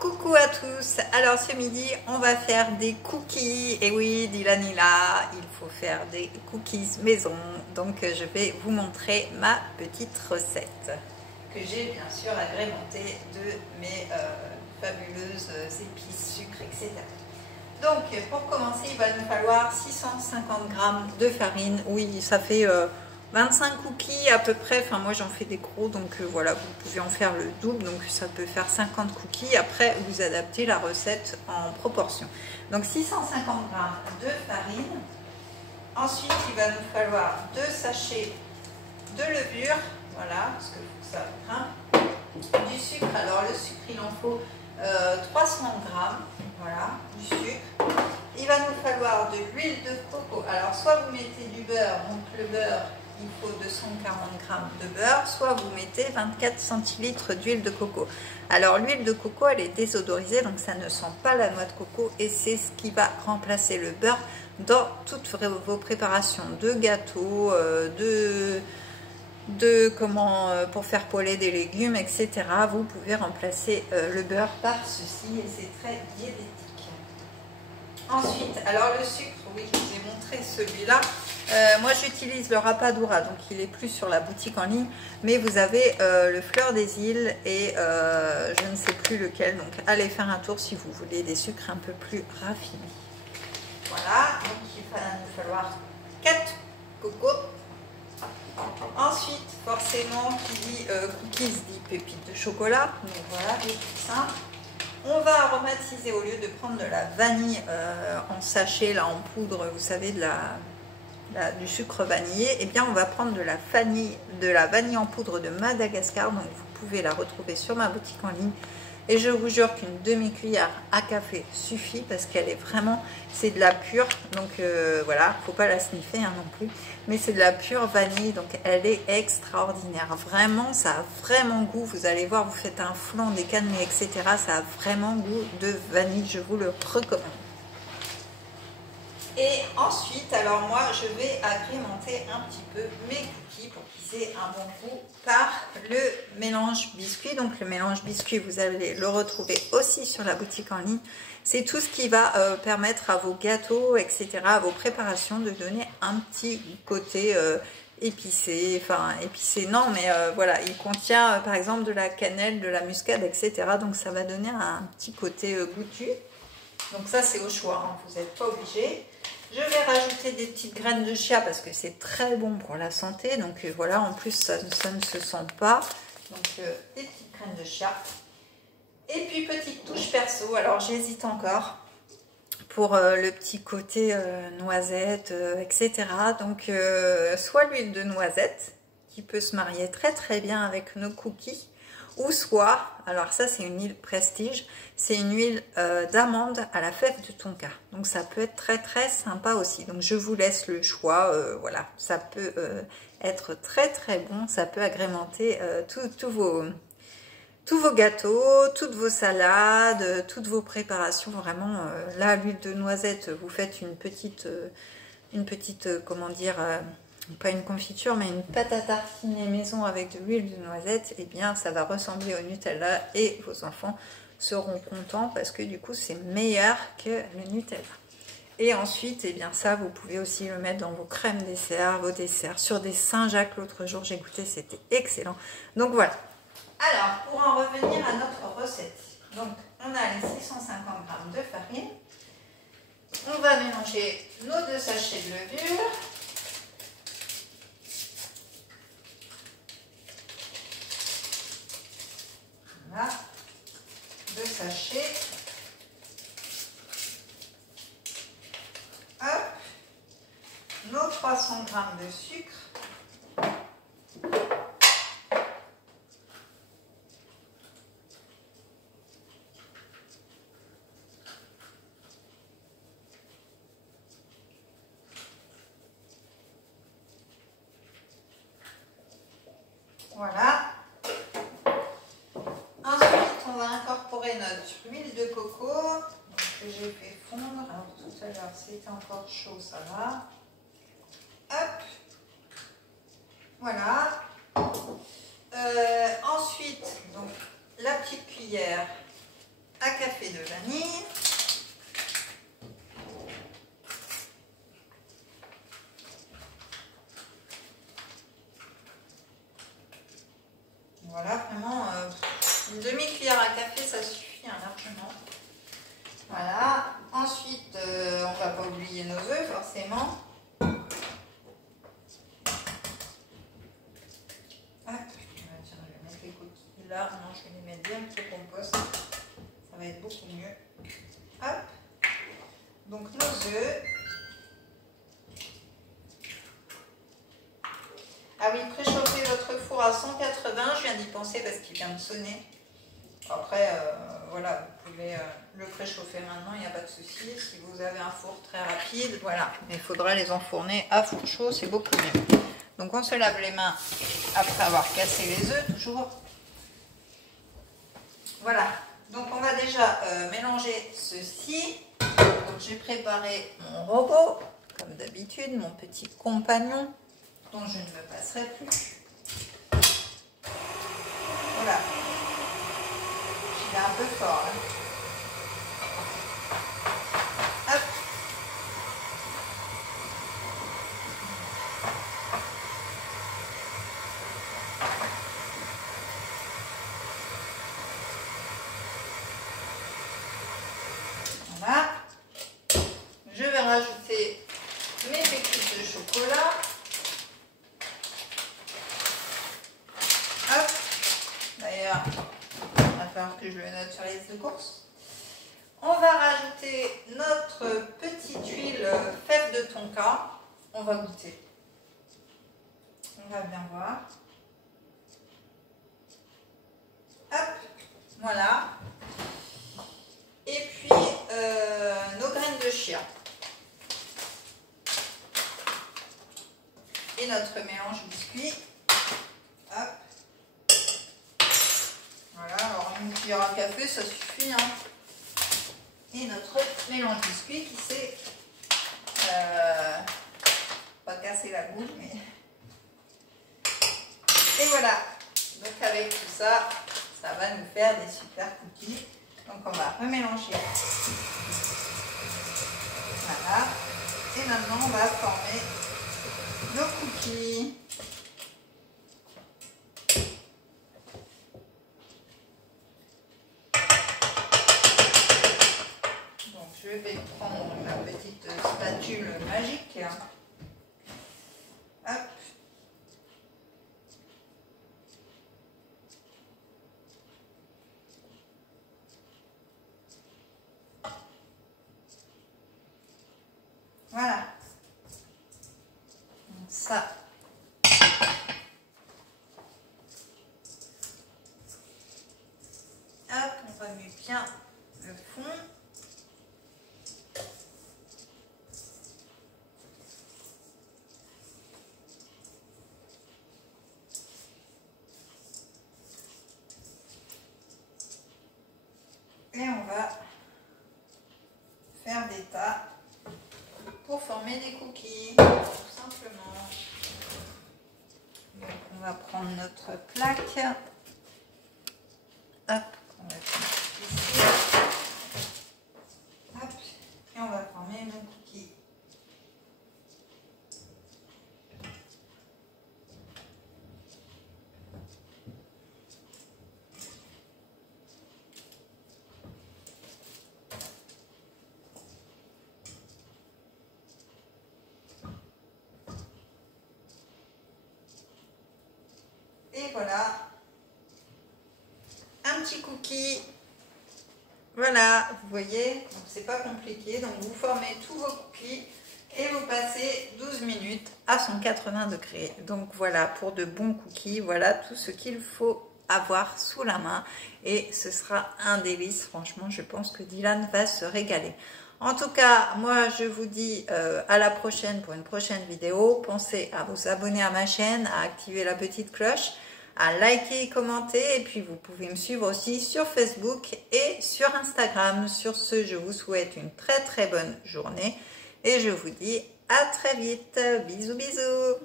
Coucou à tous, alors ce midi on va faire des cookies, et oui Dylan est là, il faut faire des cookies maison, donc je vais vous montrer ma petite recette que j'ai bien sûr agrémentée de mes fabuleuses épices, sucre, etc. Donc pour commencer il va nous falloir 650 g de farine, oui ça fait 25 cookies à peu près, enfin moi j'en fais des gros donc voilà, vous pouvez en faire le double, donc ça peut faire 50 cookies, après vous adaptez la recette en proportion. Donc 650 g de farine, ensuite il va nous falloir 2 sachets de levure, voilà, parce que ça grimpe, du sucre, alors le sucre il en faut 300 g, voilà, du sucre. Il va nous falloir de l'huile de coco, alors soit vous mettez du beurre, donc le beurre il faut 240 g de beurre, soit vous mettez 24 centilitres d'huile de coco. Alors l'huile de coco elle est désodorisée, donc ça ne sent pas la noix de coco et c'est ce qui va remplacer le beurre dans toutes vos préparations de gâteaux, pour faire poêler des légumes, etc. Vous pouvez remplacer le beurre par ceci et c'est très diététique. Ensuite, alors le sucre, oui, je vous ai montré celui-là. Moi, j'utilise le Rapadura, donc il est plus sur la boutique en ligne. Mais vous avez le Fleur des Îles et je ne sais plus lequel. Donc, allez faire un tour si vous voulez des sucres un peu plus raffinés. Voilà, donc il va nous falloir 4 cocos. Ensuite, forcément, qui dit cookies dit pépites de chocolat. Donc voilà, c'est tout simple. On va aromatiser, au lieu de prendre de la vanille en sachet, là en poudre, vous savez, du sucre vanillé, et bien on va prendre de la vanille en poudre de Madagascar, donc vous pouvez la retrouver sur ma boutique en ligne. Et je vous jure qu'une demi-cuillère à café suffit parce qu'elle est vraiment, c'est de la pure, donc voilà, faut pas la sniffer hein, non plus, mais c'est de la pure vanille, donc elle est extraordinaire. Vraiment, ça a vraiment goût, vous allez voir, vous faites un flan, des cannelés, etc. Ça a vraiment goût de vanille, je vous le recommande. Et ensuite, alors moi, je vais agrémenter un petit peu mes cookies pour qu'ils aient un bon goût par le mélange biscuit. Donc le mélange biscuit, vous allez le retrouver aussi sur la boutique en ligne. C'est tout ce qui va permettre à vos gâteaux, etc., à vos préparations de donner un petit côté épicé. Enfin, épicé non, mais voilà, il contient par exemple de la cannelle, de la muscade, etc. Donc ça va donner un petit côté goûtu. Donc ça, c'est au choix, hein, vous n'êtes pas obligé. Je vais rajouter des petites graines de chia parce que c'est très bon pour la santé. Donc voilà, en plus, ça ne se sent pas. Donc des petites graines de chia. Et puis, petite touche perso. Alors, j'hésite encore pour le petit côté noisette, etc. Donc, soit l'huile de noisette qui peut se marier très très bien avec nos cookies. Ou soit, alors ça c'est une huile prestige, c'est une huile d'amande à la fève de tonka. Donc ça peut être très très sympa aussi. Donc je vous laisse le choix, voilà, ça peut être très très bon, ça peut agrémenter tous vos gâteaux, toutes vos salades, toutes vos préparations. Vraiment, là l'huile de noisette, vous faites une petite comment dire... pas une confiture mais une pâte à tartiner maison avec de l'huile de noisette, et bien ça va ressembler au Nutella et vos enfants seront contents parce que du coup c'est meilleur que le Nutella. Et ensuite, et bien ça vous pouvez aussi le mettre dans vos crèmes dessert, vos desserts, sur des Saint-Jacques. L'autre jour j'ai goûté, c'était excellent. Donc voilà. Alors pour en revenir à notre recette, donc on a les 650 g de farine, on va mélanger nos 2 sachets de levure. Voilà, 2 sachets. Hop, nos 300 g de sucre. Voilà. On va incorporer notre huile de coco que j'ai fait fondre. Alors tout à l'heure c'était encore chaud, ça va. Hop, voilà. Ensuite, donc la petite cuillère à café de vanille. Voilà, vraiment, une demi-cuillère à café, ça suffit hein, largement. Voilà. Ensuite, on ne va pas oublier nos œufs, forcément. Tiens, je vais mettre les coquilles là. Non, je vais les mettre bien au compost. Ça va être beaucoup mieux. Hop. Donc, nos œufs. Ah oui, préchauffez votre four à 180. Je viens d'y penser parce qu'il vient de sonner. Après, voilà, vous pouvez le préchauffer maintenant, il n'y a pas de souci. Si vous avez un four très rapide, voilà. Mais il faudra les enfourner à four chaud, c'est beaucoup mieux. Donc on se lave les mains après avoir cassé les œufs, toujours. Voilà. Donc on va déjà mélanger ceci. Donc j'ai préparé mon robot, comme d'habitude, mon petit compagnon, dont je ne me passerai plus. Voilà. Il est un peu fort. Hein. Hop. Voilà. Je vais rajouter mes pépites de chocolat. Hop. D'ailleurs, il va falloir que je le note sur la liste de courses. On va rajouter notre petite huile fève de tonka. On va goûter. On va bien voir. Hop, voilà. Et puis nos graines de chia. Et notre mélange biscuit. Hop. Voilà, alors une cuillère à café, ça suffit. Hein. Et notre mélange biscuit qui s'est pas cassé la bouche, mais... Et voilà. Donc avec tout ça, ça va nous faire des super cookies. Donc on va remélanger. Voilà. Et maintenant on va former nos cookies. Donc je vais prendre ma petite spatule magique. Hop. Voilà. Donc ça. Hop, on remue bien le fond. Et on va faire des tas pour former des cookies, tout simplement. Donc on va prendre notre plaque. Hop, on va mettre ici. Hop, et on va former nos cookies. Et voilà, un petit cookie. Voilà, vous voyez, c'est pas compliqué. Donc vous formez tous vos cookies et vous passez 12 minutes à 180 degrés. Donc voilà, pour de bons cookies, voilà tout ce qu'il faut avoir sous la main. Et ce sera un délice, franchement, je pense que Dylan va se régaler. En tout cas, moi je vous dis à la prochaine pour une prochaine vidéo. Pensez à vous abonner à ma chaîne, à activer la petite cloche, à liker et commenter. Et puis vous pouvez me suivre aussi sur Facebook et sur Instagram. Sur ce, je vous souhaite une très très bonne journée. Et je vous dis à très vite. Bisous bisous.